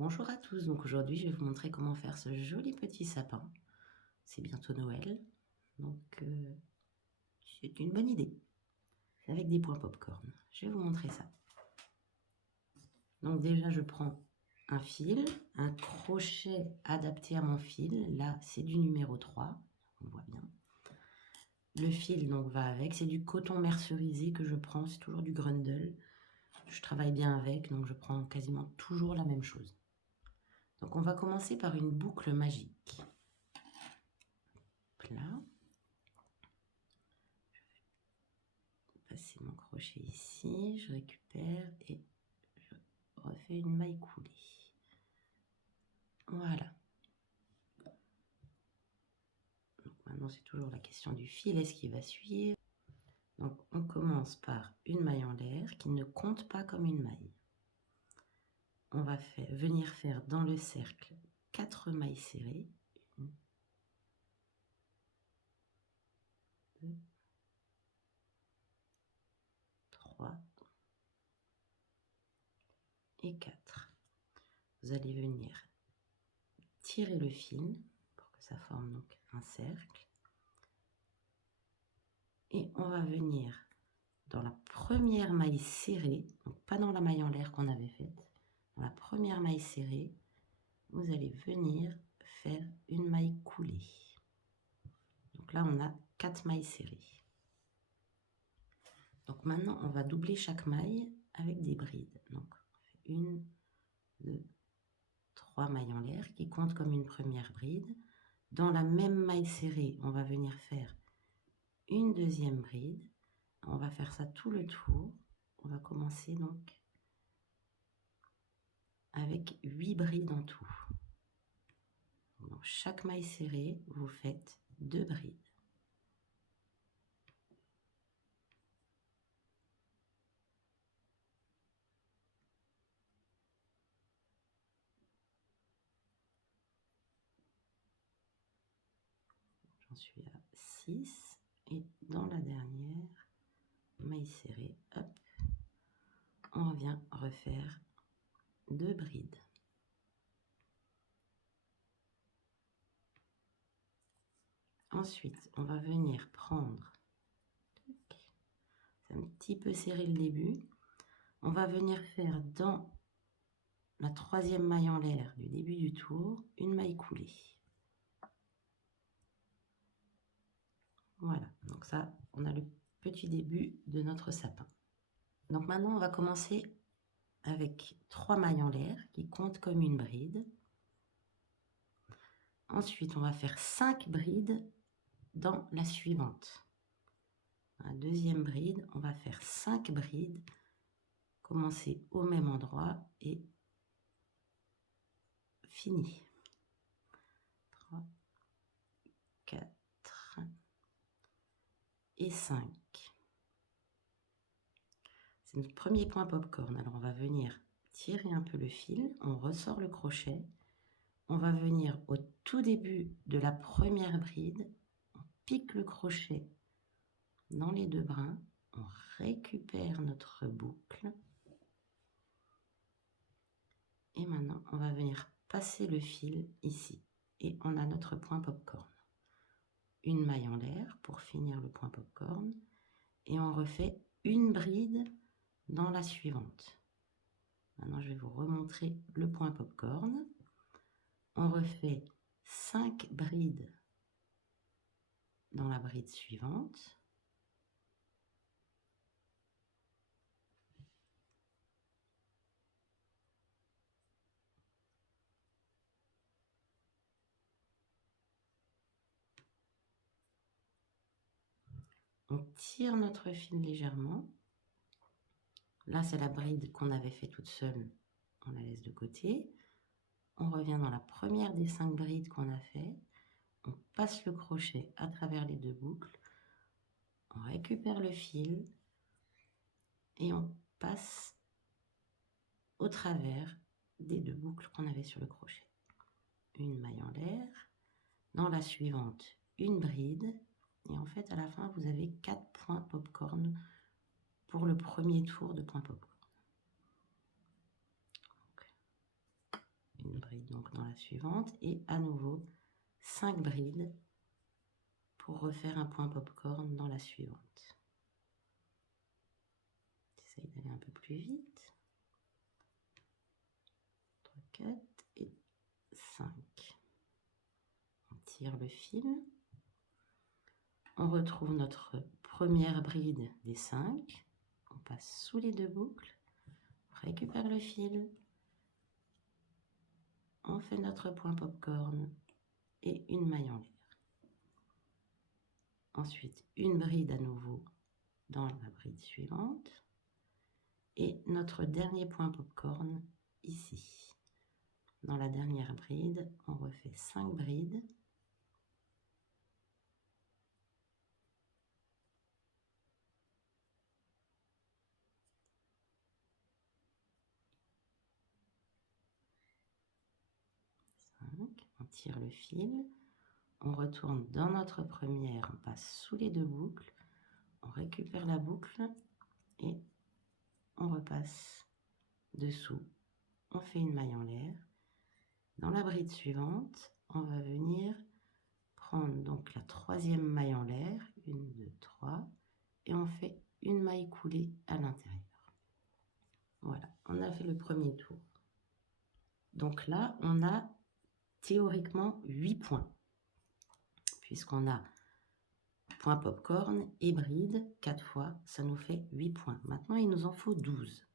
Bonjour à tous, donc aujourd'hui je vais vous montrer comment faire ce joli petit sapin. C'est bientôt Noël, donc c'est une bonne idée. Avec des points popcorn. Je vais vous montrer ça. Donc déjà je prends un fil, un crochet adapté à mon fil. Là c'est du numéro 3, on voit bien. Le fil donc va avec, c'est du coton mercerisé que je prends, c'est toujours du Grundel. Je travaille bien avec, donc je prends quasiment toujours la même chose. Donc on va commencer par une boucle magique. Là. Passer mon crochet ici, je récupère et je refais une maille coulée. Voilà. Donc maintenant c'est toujours la question du fil, est-ce qu'il va suivre? Donc on commence par une maille en l'air qui ne compte pas comme une maille. On va venir faire dans le cercle 4 mailles serrées. 1, 2, 3 et 4. Vous allez venir tirer le fil pour que ça forme donc un cercle. Et on va venir dans la première maille serrée, donc pas dans la maille en l'air qu'on avait faite, dans la première maille serrée, vous allez venir faire une maille coulée. Donc là, on a 4 mailles serrées. Donc maintenant, on va doubler chaque maille avec des brides. Donc, on fait 1, 2, 3 mailles en l'air qui comptent comme une première bride. Dans la même maille serrée, on va venir faire une deuxième bride. On va faire ça tout le tour. On va commencer donc avec 8 brides en tout. Dans chaque maille serrée, vous faites 2 brides. J'en suis à 6. Et dans la dernière maille serrée, hop, on vient refaire 2 brides. Ensuite, on va venir prendre, c'est un petit peu serré le début, on va venir faire dans la troisième maille en l'air du début du tour, une maille coulée. Voilà, donc ça, on a le petit début de notre sapin. Donc maintenant, on va commencer avec 3 mailles en l'air qui comptent comme une bride. Ensuite, on va faire 5 brides dans la suivante. La deuxième bride, on va faire 5 brides, commencer au même endroit et fini. 3, 4 et 5. C'est notre premier point popcorn. Alors on va venir tirer un peu le fil, on ressort le crochet, on va venir au tout début de la première bride, on pique le crochet dans les 2 brins, on récupère notre boucle et maintenant on va venir passer le fil ici et on a notre point popcorn. Une maille en l'air pour finir le point popcorn et on refait une bride dans la suivante. Maintenant je vais vous remontrer le point popcorn. On refait 5 brides dans la bride suivante. On tire notre fil légèrement. Là, c'est la bride qu'on avait fait toute seule. On la laisse de côté. On revient dans la première des 5 brides qu'on a fait. On passe le crochet à travers les 2 boucles. On récupère le fil et on passe au travers des 2 boucles qu'on avait sur le crochet. Une maille en l'air. Dans la suivante, une bride. Et en fait, à la fin, vous avez 4 points popcorn pour le premier tour de point popcorn. Donc, bride donc dans la suivante, et à nouveau 5 brides pour refaire un point popcorn dans la suivante. J'essaye d'aller un peu plus vite. 3, 4 et 5. On tire le fil. On retrouve notre première bride des 5. On passe sous les 2 boucles. On récupère le fil. On fait notre point popcorn et une maille en l'air. Ensuite, une bride à nouveau dans la bride suivante. Et notre dernier point popcorn ici. Dans la dernière bride, on refait 5 brides. On tire le fil, on retourne dans notre première, on passe sous les 2 boucles, on récupère la boucle et on repasse dessous. On fait une maille en l'air. Dans la bride suivante, on va venir prendre donc la 3e maille en l'air, 1, 2, 3, et on fait une maille coulée à l'intérieur. Voilà, on a fait le premier tour. Donc là, on a théoriquement 8 points, puisqu'on a point popcorn et bride 4 fois, ça nous fait 8 points. Maintenant, il nous en faut 12.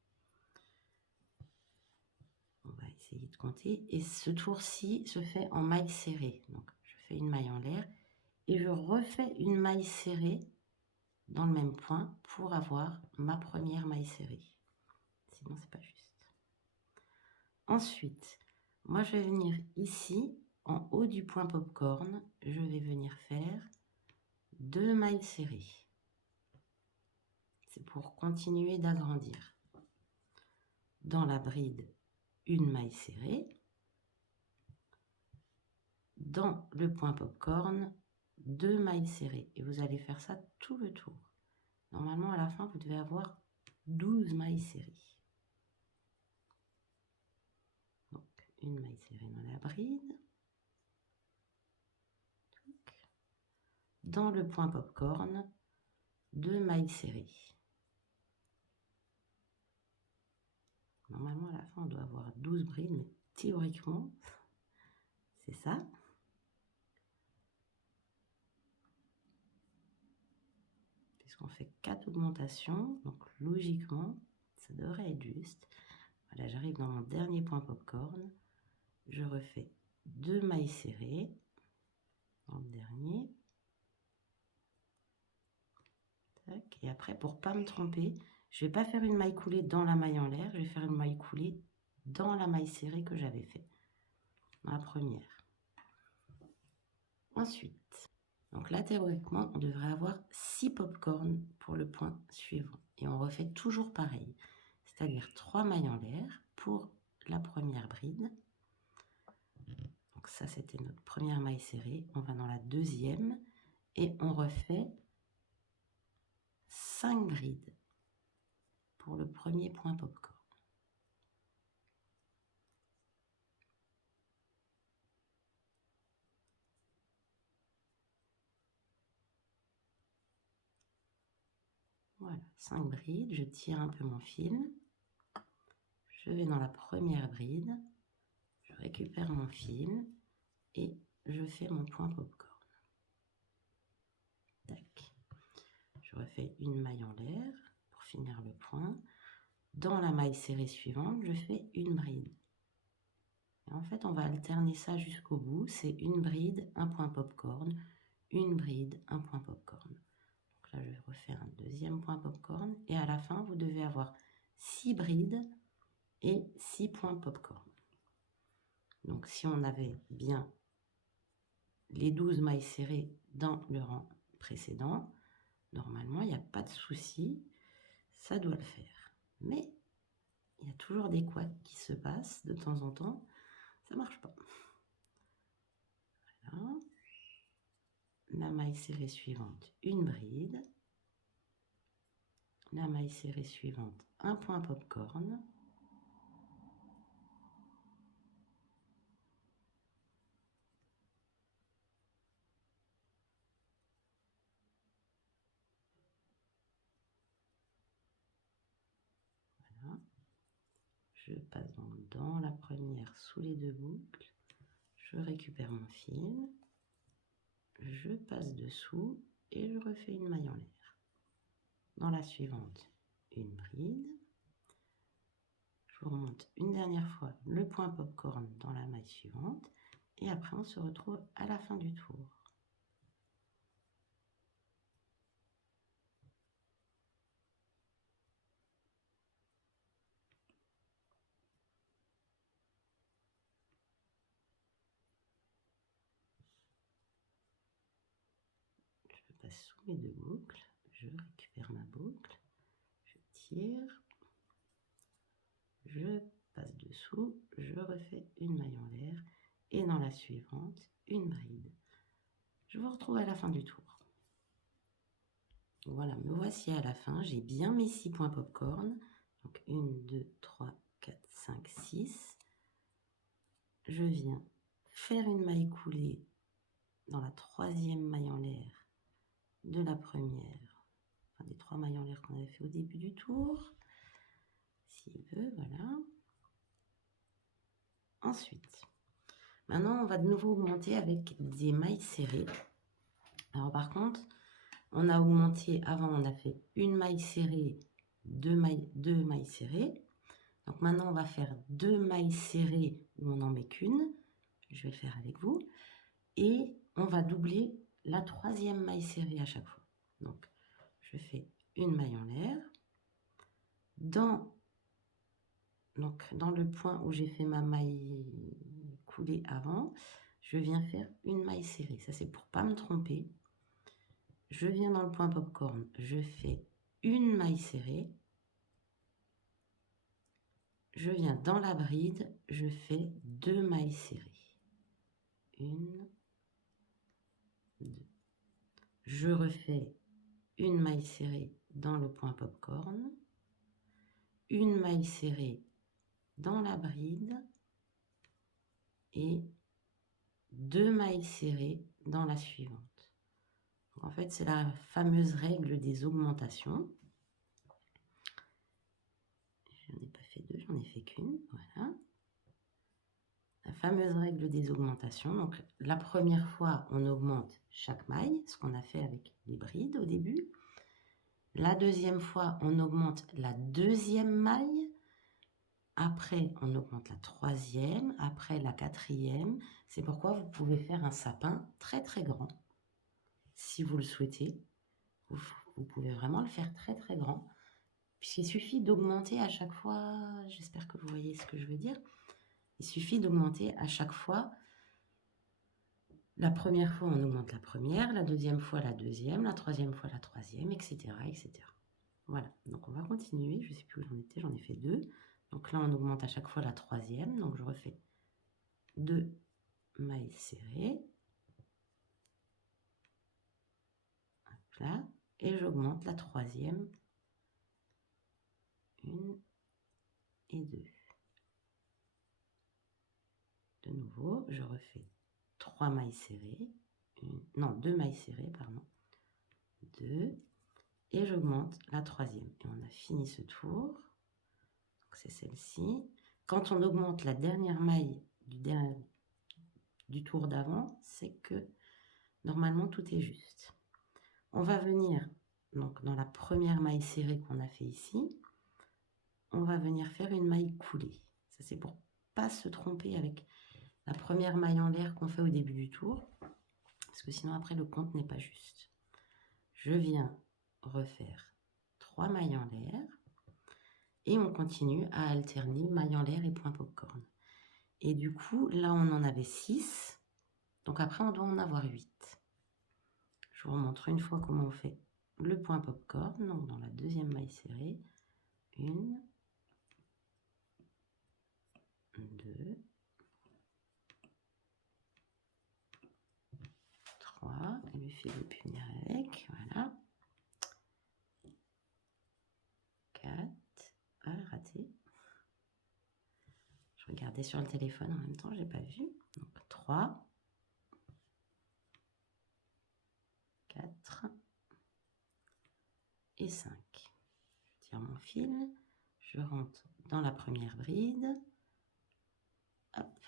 On va essayer de compter. Et ce tour-ci se fait en maille serrée. Donc, je fais une maille en l'air et je refais une maille serrée dans le même point pour avoir ma première maille serrée. Sinon, c'est pas juste. Ensuite, moi, je vais venir ici, en haut du point popcorn, je vais venir faire 2 mailles serrées. C'est pour continuer d'agrandir. Dans la bride, une maille serrée. Dans le point popcorn, 2 mailles serrées. Et vous allez faire ça tout le tour. Normalement, à la fin, vous devez avoir 12 mailles serrées. Donc, une maille serrée dans la bride. Dans le point popcorn, 2 mailles serrées. Normalement, à la fin, on doit avoir 12 brides, mais théoriquement, c'est ça. Puisqu'on fait 4 augmentations, donc logiquement, ça devrait être juste. Voilà, j'arrive dans mon dernier point popcorn. Je refais 2 mailles serrées dans le dernier. Tac. Et après, pour ne pas me tromper, je ne vais pas faire une maille coulée dans la maille en l'air, je vais faire une maille coulée dans la maille serrée que j'avais fait, dans la première. Ensuite, donc là, théoriquement, on devrait avoir 6 popcorn pour le point suivant. Et on refait toujours pareil, c'est-à-dire 3 mailles en l'air pour la première bride. Donc ça, c'était notre première maille serrée. On va dans la deuxième et on refait 5 brides pour le premier point popcorn. Voilà, 5 brides, je tire un peu mon fil, je vais dans la première bride, je récupère mon fil et je fais mon point popcorn. Tac. Je refais une maille en l'air pour finir le point. Dans la maille serrée suivante, je fais une bride. Et en fait, on va alterner ça jusqu'au bout. C'est une bride, un point popcorn, une bride, un point popcorn. Donc là, je refais un deuxième point popcorn. Et à la fin, vous devez avoir 6 brides et 6 points popcorn. Donc si on avait bien les 12 mailles serrées dans le rang précédent, normalement, il n'y a pas de souci, ça doit le faire. Mais il y a toujours des couacs qui se passent de temps en temps, ça ne marche pas. Voilà. La maille serrée suivante, une bride. La maille serrée suivante, un point popcorn. je passe donc dans la première sous les 2 boucles, je récupère mon fil, je passe dessous et je refais une maille en l'air. Dans la suivante, une bride. Je vous remonte une dernière fois le point popcorn dans la maille suivante et après on se retrouve à la fin du tour. Je passe sous mes 2 boucles, je récupère ma boucle, je tire, je passe dessous, je refais une maille en l'air et dans la suivante, une bride. Je vous retrouve à la fin du tour. Voilà, me voici à la fin. J'ai bien mes 6 points popcorn. Donc 1, 2, 3, 4, 5, 6. Je viens faire une maille coulée dans la 3e maille en l'air de la première, enfin des 3 mailles en l'air qu'on avait fait au début du tour. S'il veut, voilà. Ensuite, maintenant on va de nouveau augmenter avec des mailles serrées. Alors par contre, on a augmenté, avant on a fait une maille serrée, deux mailles serrées. Donc maintenant on va faire 2 mailles serrées où on n'en met qu'une. Je vais le faire avec vous. Et on va doubler la 3e maille serrée à chaque fois. Donc je fais une maille en l'air. Dans le point où j'ai fait ma maille coulée avant, je viens faire une maille serrée. Ça c'est pour pas me tromper. Je viens dans le point popcorn, je fais une maille serrée. Je viens dans la bride, je fais 2 mailles serrées. 1, 2. Je refais une maille serrée dans le point popcorn, une maille serrée dans la bride et 2 mailles serrées dans la suivante. Donc, en fait, c'est la fameuse règle des augmentations. J'en ai pas fait 2, j'en ai fait qu'une. Voilà. La fameuse règle des augmentations. Donc, la première fois, on augmente chaque maille, ce qu'on a fait avec les brides au début. La deuxième fois, on augmente la 2e maille. Après, on augmente la 3e. Après, la 4e. C'est pourquoi vous pouvez faire un sapin très très grand. Si vous le souhaitez, vous pouvez vraiment le faire très très grand. Puisqu'il suffit d'augmenter à chaque fois. J'espère que vous voyez ce que je veux dire. Il suffit d'augmenter à chaque fois. La première fois, on augmente la première, la deuxième fois, la deuxième, la troisième fois, la troisième, etc., etc. Voilà, donc on va continuer. Je ne sais plus où j'en étais, j'en ai fait 2. Donc là, on augmente à chaque fois la 3e. Donc je refais 2 mailles serrées. Hop là. Et j'augmente la 3e. 1 et 2. De nouveau, je refais 3 mailles serrées. 2 mailles serrées, pardon. 2. Et j'augmente la 3e. Et on a fini ce tour. C'est celle-ci. Quand on augmente la dernière maille du tour d'avant, c'est que normalement tout est juste. On va venir donc dans la première maille serrée qu'on a fait ici, on va venir faire une maille coulée. Ça c'est pour pas se tromper avec la première maille en l'air qu'on fait au début du tour, parce que sinon après le compte n'est pas juste. Je viens refaire 3 mailles en l'air. Et on continue à alterner maille en l'air et point popcorn. Et du coup, là, on en avait 6. Donc après, on doit en avoir 8. Je vous remontre une fois comment on fait le point popcorn. Donc dans la 2e maille serrée. 1, 2, 3. Et lui fait le punir avec. Voilà. 4. Ah, raté. Je regardais sur le téléphone en même temps, j'ai pas vu. Donc 3. 4. Et 5. Je tire mon fil. Je rentre dans la première bride. Hop,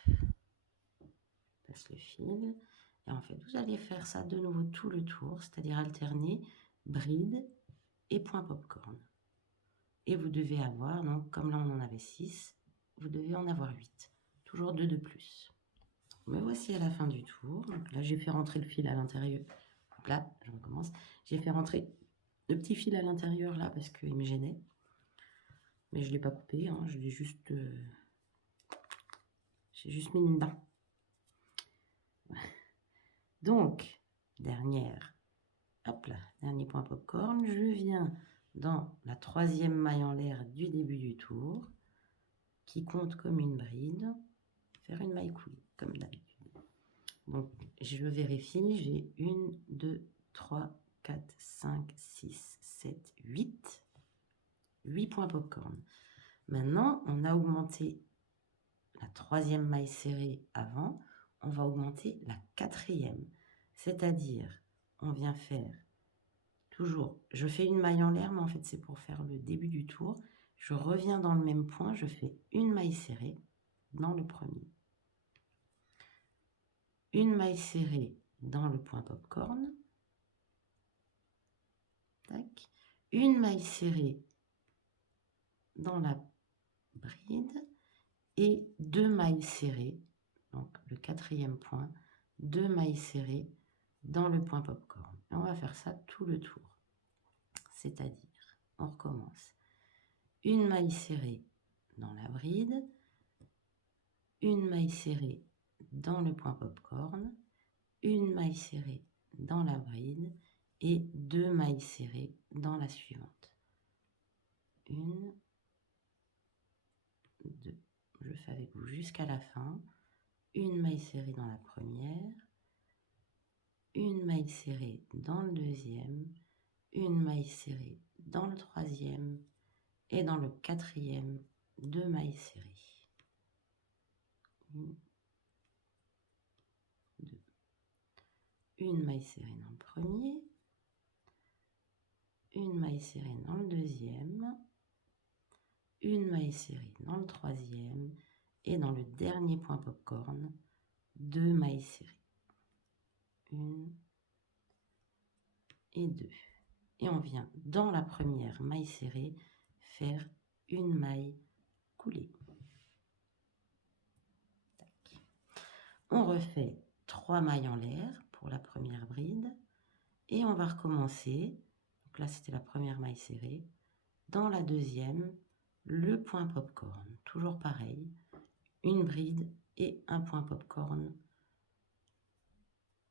passe le fil. Et en fait, vous allez faire ça de nouveau tout le tour, c'est-à-dire alterner bride et point popcorn. Et vous devez avoir, donc comme là on en avait 6, vous devez en avoir 8. Toujours 2 de plus. Me voici à la fin du tour. Donc là, j'ai fait rentrer le fil à l'intérieur. Donc là, je recommence. J'ai fait rentrer le petit fil à l'intérieur là parce qu'il me gênait. Mais je ne l'ai pas coupé, hein, j'ai juste mis une dent. Donc, hop là, dernier point popcorn. Je viens dans la troisième maille en l'air du début du tour, qui compte comme une bride, faire une maille coulée, comme d'habitude. Donc, je vérifie, j'ai 1, 2, 3, 4, 5, 6, 7, 8. 8 points popcorn. Maintenant, on a augmenté la troisième maille serrée avant, on va augmenter la quatrième. C'est-à-dire, on vient faire toujours, je fais une maille en l'air, mais en fait c'est pour faire le début du tour. Je reviens dans le même point, je fais une maille serrée dans le premier. Une maille serrée dans le point popcorn. Tac. Une maille serrée dans la bride et 2 mailles serrées, donc le quatrième point, 2 mailles serrées dans le point popcorn. Et on va faire ça tout le tour. C'est-à-dire, on recommence. Une maille serrée dans la bride, une maille serrée dans le point popcorn, une maille serrée dans la bride et 2 mailles serrées dans la suivante. 1, 2. Je fais avec vous jusqu'à la fin. Une maille serrée dans la première, une maille serrée dans le deuxième, une maille serrée dans le troisième et dans le quatrième, 2 mailles serrées. 1, 2. Une maille serrée dans le premier, une maille serrée dans le deuxième, une maille serrée dans le troisième et dans le dernier point popcorn, 2 mailles serrées. 1 et 2. Et on vient dans la première maille serrée faire une maille coulée. Tac. On refait 3 mailles en l'air pour la première bride et on va recommencer. Donc là c'était la première maille serrée. Dans la deuxième, le point popcorn, toujours pareil, une bride et un point popcorn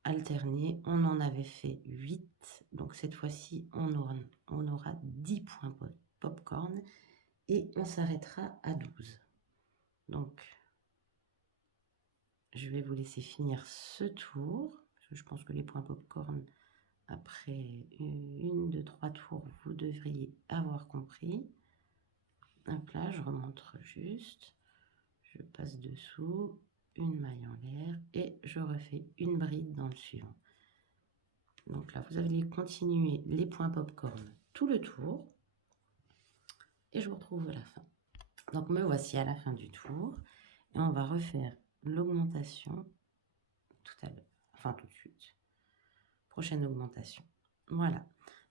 alterné. On en avait fait 8, donc cette fois-ci on aura 10 points popcorn et on s'arrêtera à 12. Donc je vais vous laisser finir ce tour, parce que je pense que les points popcorn, après 1, 2, 3 tours, vous devriez avoir compris. Hop là, je remonte juste, je passe dessous, une maille en l'air et je refais une bride dans le suivant. Donc là, vous allez continuer les points popcorn tout le tour et je vous retrouve à la fin. Donc me voici à la fin du tour et on va refaire l'augmentation tout à l'heure, enfin tout de suite. Prochaine augmentation. Voilà.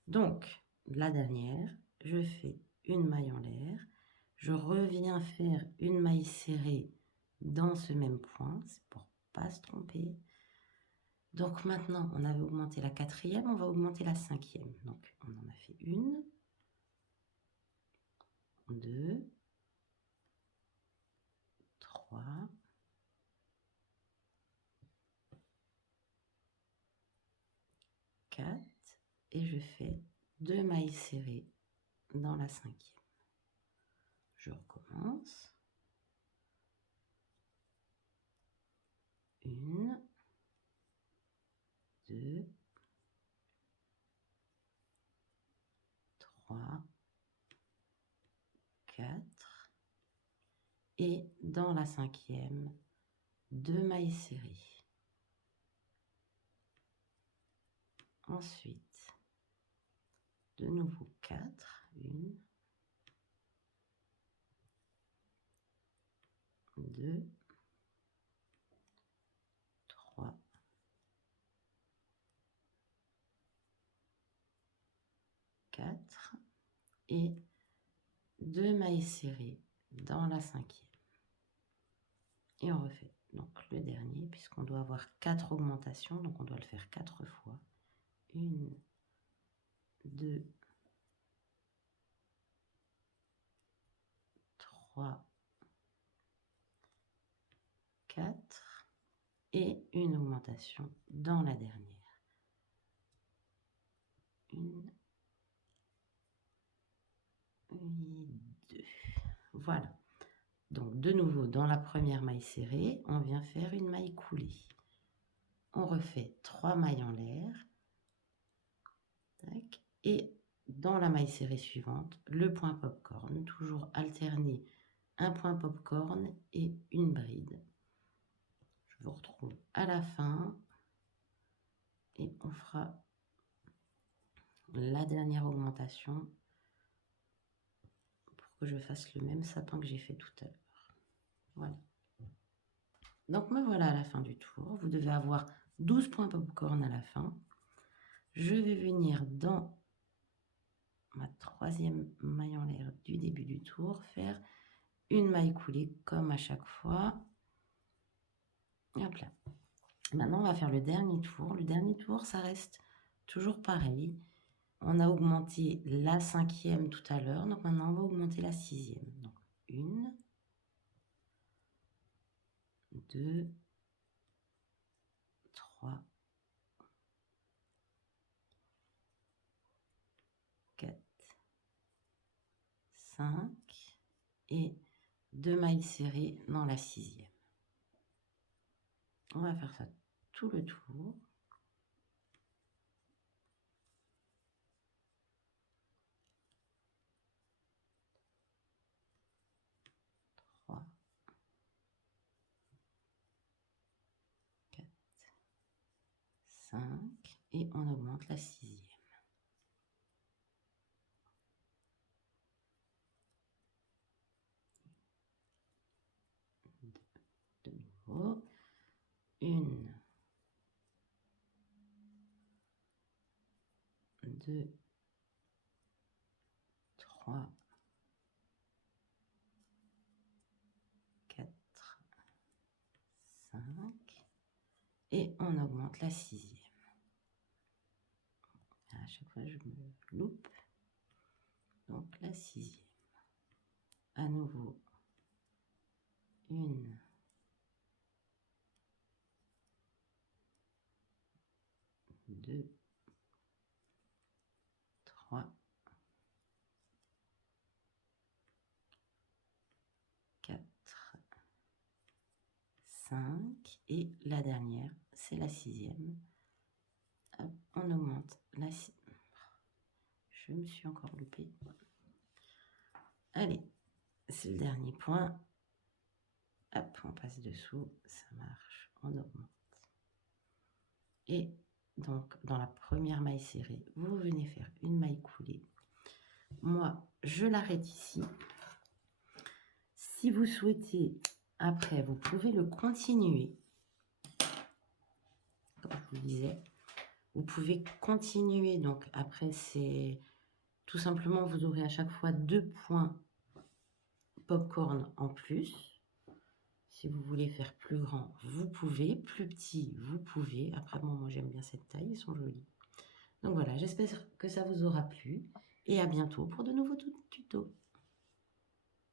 Donc la dernière, je fais une maille en l'air, je reviens faire une maille serrée dans ce même point, c'est pour pas se tromper. Donc maintenant, on avait augmenté la quatrième, on va augmenter la cinquième. Donc on en a fait 1, 2, 3, 4 et je fais 2 mailles serrées dans la cinquième. Je recommence. 1, 2, 3, 4 et dans la cinquième, 2 mailles serrées. Ensuite, de nouveau 4, 1, 2, 3, 4 et 2 mailles serrées dans la 5e. Et on refait donc le dernier, puisqu'on doit avoir 4 augmentations, donc on doit le faire 4 fois. 1, 2, 3, 4 et une augmentation dans la dernière. 1, 2. Voilà. Donc de nouveau, dans la première maille serrée, on vient faire une maille coulée. On refait 3 mailles en l'air. Tac. Et dans la maille serrée suivante, le point popcorn, toujours alterner un point popcorn et une bride. Je vous retrouve à la fin et on fera la dernière augmentation pour que je fasse le même sapin que j'ai fait tout à l'heure. Voilà. Donc me voilà à la fin du tour. Vous devez avoir 12 points popcorn à la fin. Je vais venir dans ma 3e maille en l'air du début du tour, faire une maille coulée comme à chaque fois. Hop là. Maintenant, on va faire le dernier tour. Le dernier tour, ça reste toujours pareil. On a augmenté la 5e tout à l'heure. Donc maintenant, on va augmenter la 6e. Donc 1, 2, 3, 4, 5 et 2 mailles serrées dans la 6e. On va faire ça tout le tour. 3, 4, 5 et on augmente la 6e. De nouveau. 1, 2, 3, 4, 5 et on augmente la 6e. À chaque fois, je me loupe. Donc la 6e. À nouveau, 1, 2, 3, 4, 5 et la dernière, c'est la 6e. Hop, on augmente la 6e. Je me suis encore loupée. Allez, c'est le dernier point. Hop, on passe dessous, ça marche, on augmente. Et donc, dans la première maille serrée, vous venez faire une maille coulée. Moi, je l'arrête ici. Si vous souhaitez, après, vous pouvez le continuer. Comme je vous disais, vous pouvez continuer. Donc, après, c'est tout simplement, vous aurez à chaque fois 2 points popcorn en plus. Si vous voulez faire plus grand, vous pouvez. Plus petit, vous pouvez. Après, bon, moi, j'aime bien cette taille, ils sont jolis. Donc voilà, j'espère que ça vous aura plu. Et à bientôt pour de nouveaux tutos.